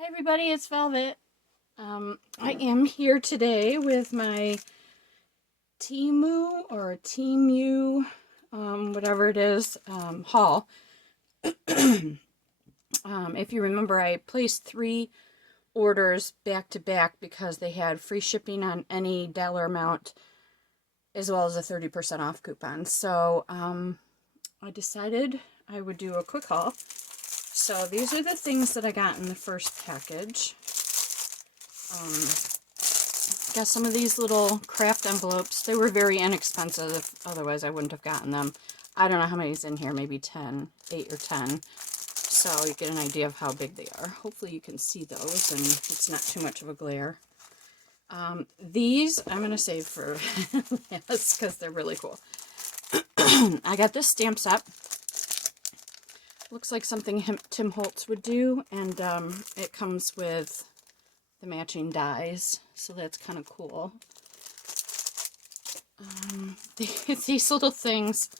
Hi everybody, it's Velvet. I am here today with my Temu or Temu, whatever it is, haul. If you remember, I placed 3 orders back to back because they had free shipping on any dollar amount as well as a 30% off coupon. So I decided I would do a quick haul. So these are the things that I got in the first package. Got some of these little craft envelopes. They were very inexpensive, otherwise I wouldn't have gotten them. I don't know how many's in here, maybe 10, 8 or 10. So you get an idea of how big they are. Hopefully you can see those and it's not too much of a glare. These I'm going to save for last because they're really cool. I got this stamp set. Looks like something Tim Holtz would do, and it comes with the matching dies, so that's kind of cool. These little things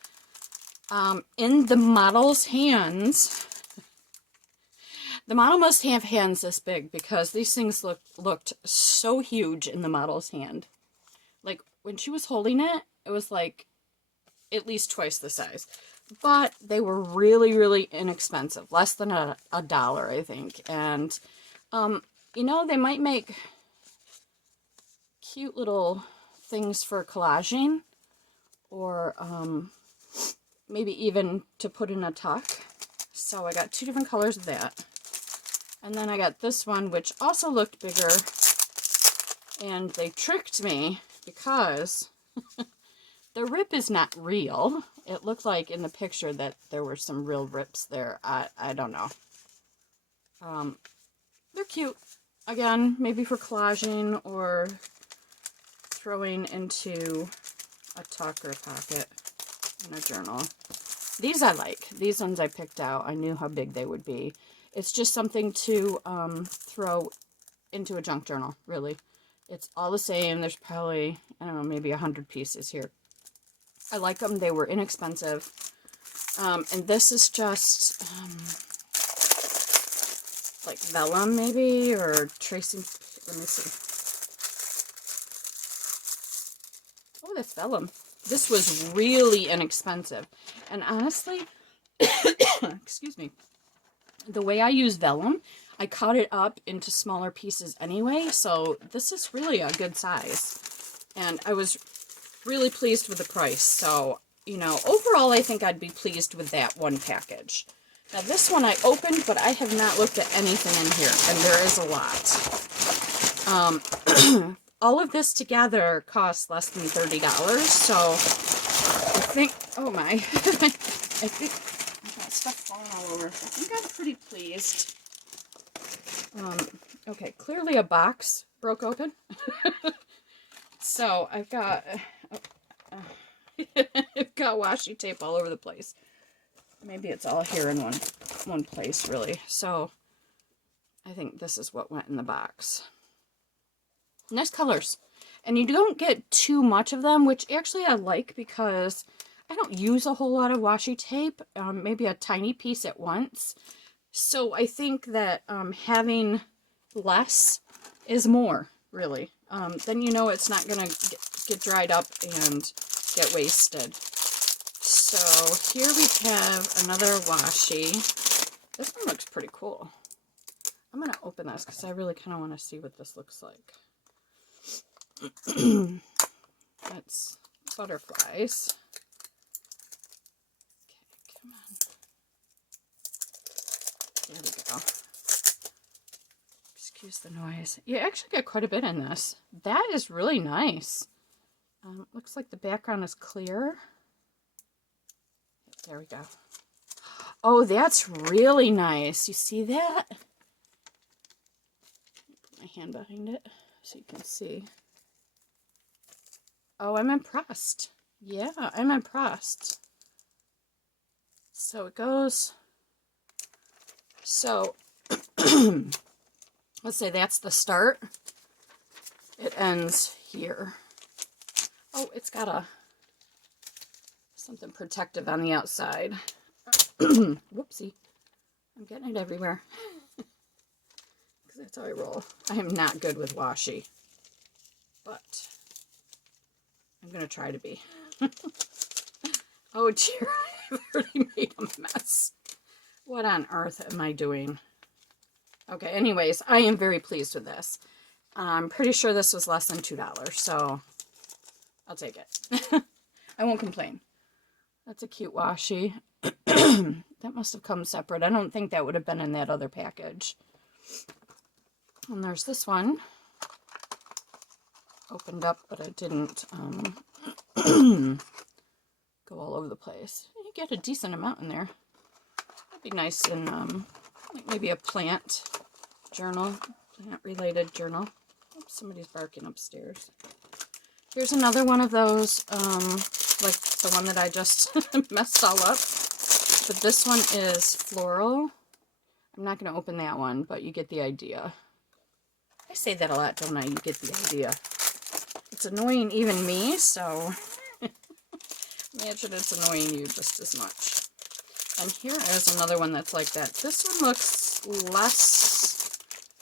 in the model's hands. The model must have hands this big because these things looked so huge in the model's hand. Like when she was holding it, it was like at least twice the size. But they were really, really inexpensive. Less than a dollar, I think. And, you know, they might make cute little things for collaging. Or maybe even to put in a tuck. So I got 2 different colors of that. And then I got this one, which also looked bigger. And they tricked me because the rip is not real. It looked like in the picture that there were some real rips there. I don't know. They're cute. Again, maybe for collaging or throwing into a tuck or a pocket in a journal. These I like. These ones I picked out. I knew how big they would be. It's just something to throw into a junk journal, really. It's all the same. There's probably, I don't know, maybe 100 pieces here. I like them. They were inexpensive. And this is just like vellum maybe, or tracing. Let me see. Oh, that's vellum. This was really inexpensive. And honestly, excuse me, the way I use vellum, I cut it up into smaller pieces anyway. So this is really a good size. And I was really pleased with the price. So, you know, overall I think I'd be pleased with that one package. Now this one I opened, but I have not looked at anything in here, and there is a lot. All of this together costs less than $30, so I think, oh my, I think, I've got stuff falling all over. I think I'm pretty pleased. Okay, clearly a box broke open. So I've got I've got washi tape all over the place. Maybe it's all here in one place, really. So I think this is what went in the box. Nice colors. And you don't get too much of them, which actually I like because I don't use a whole lot of washi tape. Maybe a tiny piece at once. So I think that having less is more, really. Then you know it's not going to get dried up and get wasted. So here we have another washi. This one looks pretty cool. I'm going to open this because I really kind of want to see what this looks like. That's butterflies. Okay, come on. There we go. Excuse the noise. You actually get quite a bit in this. That is really nice. Looks like the background is clear. There we go. Oh, that's really nice. You see that? Put my hand behind it so you can see. Oh, I'm impressed. Yeah, I'm impressed. So it goes. So, let's say that's the start. It ends here. Oh, it's got something protective on the outside. Whoopsie. I'm getting it everywhere. that's how I roll. I am not good with washi, but I'm going to try to be. Oh dear, I've already made a mess. What on earth am I doing? Okay, anyways, I am very pleased with this. I'm pretty sure this was less than $2, so I'll take it. I won't complain. That's a cute washi. That must have come separate. I don't think that would have been in that other package. And there's this one. Opened up, but it didn't go all over the place. You get a decent amount in there. That'd be nice in like maybe a plant journal, plant-related journal. Oops, somebody's barking upstairs. Here's another one of those, like the one that I just messed all up. But this one is floral. I'm not going to open that one, but you get the idea. I say that a lot, don't I? You get the idea. It's annoying even me, so imagine it's annoying you just as much. And here is another one that's like that. This one looks less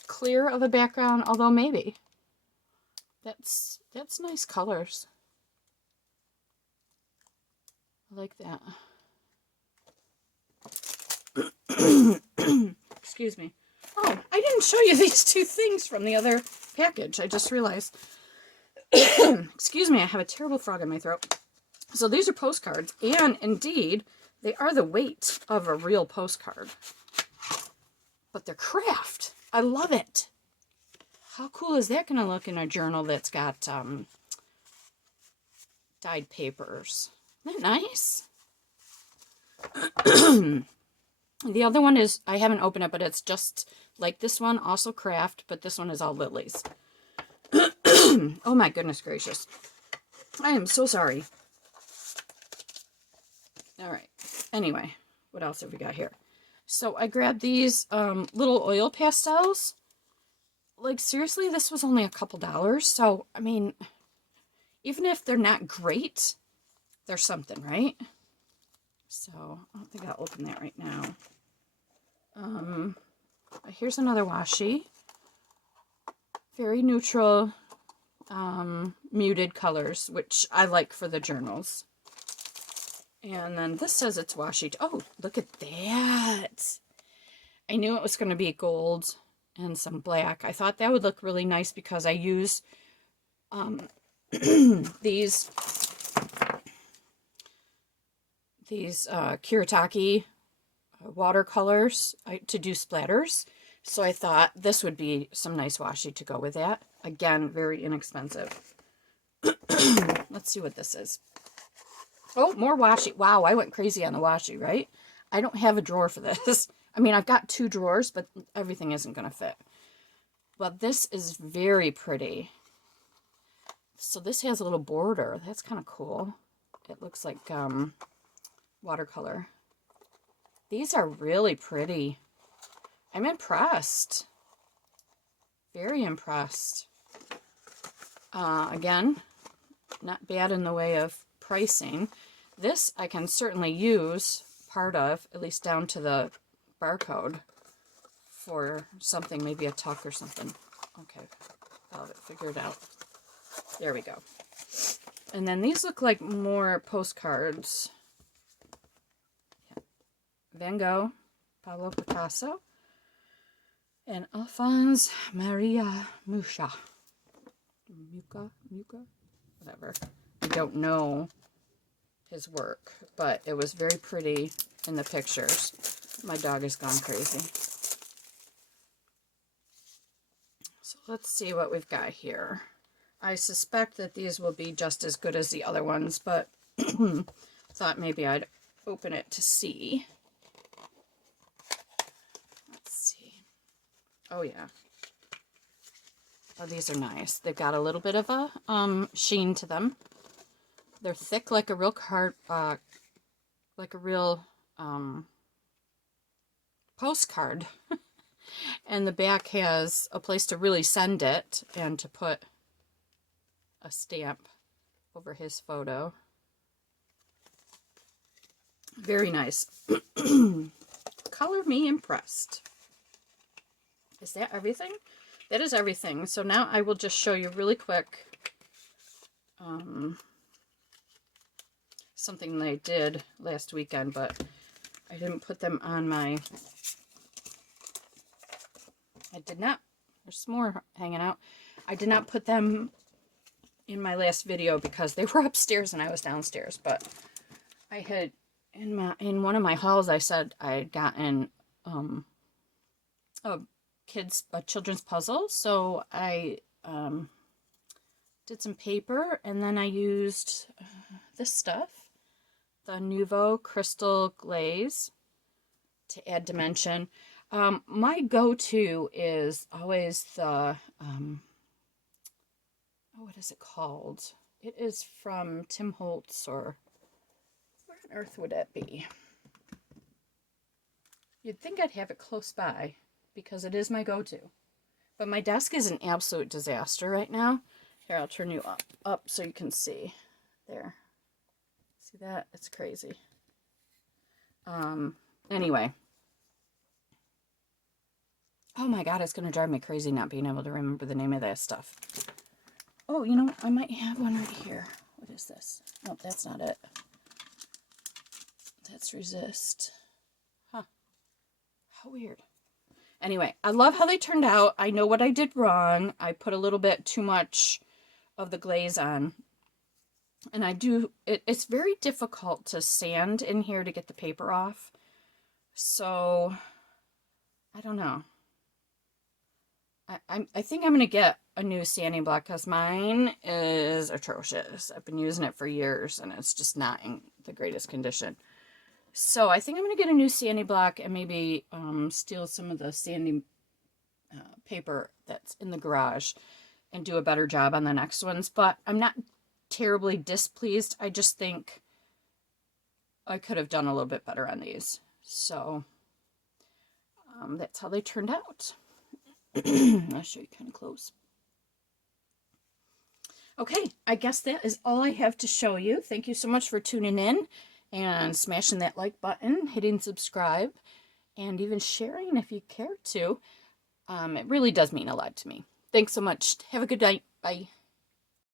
clear of a background, although maybe. That's nice colors. I like that. Excuse me. Oh, I didn't show you these two things from the other package. I just realized. Excuse me, I have a terrible frog in my throat. So these are postcards, and indeed, they are the weight of a real postcard. But they're craft. I love it. How cool is that going to look in a journal that's got dyed papers? Isn't that nice? The other one is, I haven't opened it, but it's just like this one, also craft, but this one is all lilies. Oh my goodness gracious. I am so sorry. All right. Anyway, what else have we got here? So I grabbed these little oil pastels. Like, seriously, this was only a couple dollars. So, I mean, even if they're not great, they're something, right? So, I don't think I'll open that right now. Here's another washi. Very neutral, muted colors, which I like for the journals. And then this says it's washi. Oh, look at that. I knew it was going to be gold and some black. I thought that would look really nice because I use these Kuretake watercolors to do splatters. So I thought this would be some nice washi to go with that. Again, very inexpensive. Let's see what this is. Oh, more washi. Wow, I went crazy on the washi, right? I don't have a drawer for this. I mean, I've got 2 drawers, but everything isn't going to fit. But this is very pretty. So this has a little border. That's kind of cool. It looks like watercolor. These are really pretty. I'm impressed. Very impressed. Again, not bad in the way of pricing. This I can certainly use part of, at least down to the barcode, for something, maybe a tuck or something. Okay, I'll have it figured out. There we go. And then these look like more postcards. Yeah. Van Gogh, Pablo Picasso, and Alphonse Maria Mucha. Mucha? Whatever. I don't know his work, but it was very pretty in the pictures. My dog has gone crazy. So let's see what we've got here. I suspect that these will be just as good as the other ones, but thought maybe I'd open it to see. Let's see. Oh yeah. Oh, these are nice. They've got a little bit of a sheen to them. They're thick like a real postcard. And the back has a place to really send it and to put a stamp over his photo. Very nice. Color me impressed. Is that everything? That is everything. So now I will just show you really quick something that I did last weekend, but I didn't put them on my... I did not. There's some more hanging out. I did not put them in my last video because they were upstairs and I was downstairs, but I had in one of my hauls I said I had gotten a children's puzzle, so I did some paper and then I used this stuff, the Nouveau Crystal Glaze, to add dimension. My go-to is always the what is it called? It is from Tim Holtz, or where on earth would it be? You'd think I'd have it close by because it is my go-to. But my desk is an absolute disaster right now. Here, I'll turn you up so you can see. There. See that? It's crazy. Anyway. Oh my god, it's going to drive me crazy not being able to remember the name of that stuff. Oh, you know, I might have one right here. What is this? Oh, that's not it. That's Resist. Huh. How weird. Anyway, I love how they turned out. I know what I did wrong. I put a little bit too much of the glaze on. And it's very difficult to sand in here to get the paper off. So, I don't know. I think I'm going to get a new sanding block because mine is atrocious. I've been using it for years and it's just not in the greatest condition. So I think I'm going to get a new sanding block and maybe steal some of the sanding paper that's in the garage and do a better job on the next ones. But I'm not terribly displeased. I just think I could have done a little bit better on these. So that's how they turned out. I'll show you kind of close. Okay, I guess that is all I have to show you. Thank you so much for tuning in and smashing that like button, hitting subscribe, and even sharing if you care to. It really does mean a lot to me. Thanks so much. Have a good night. Bye.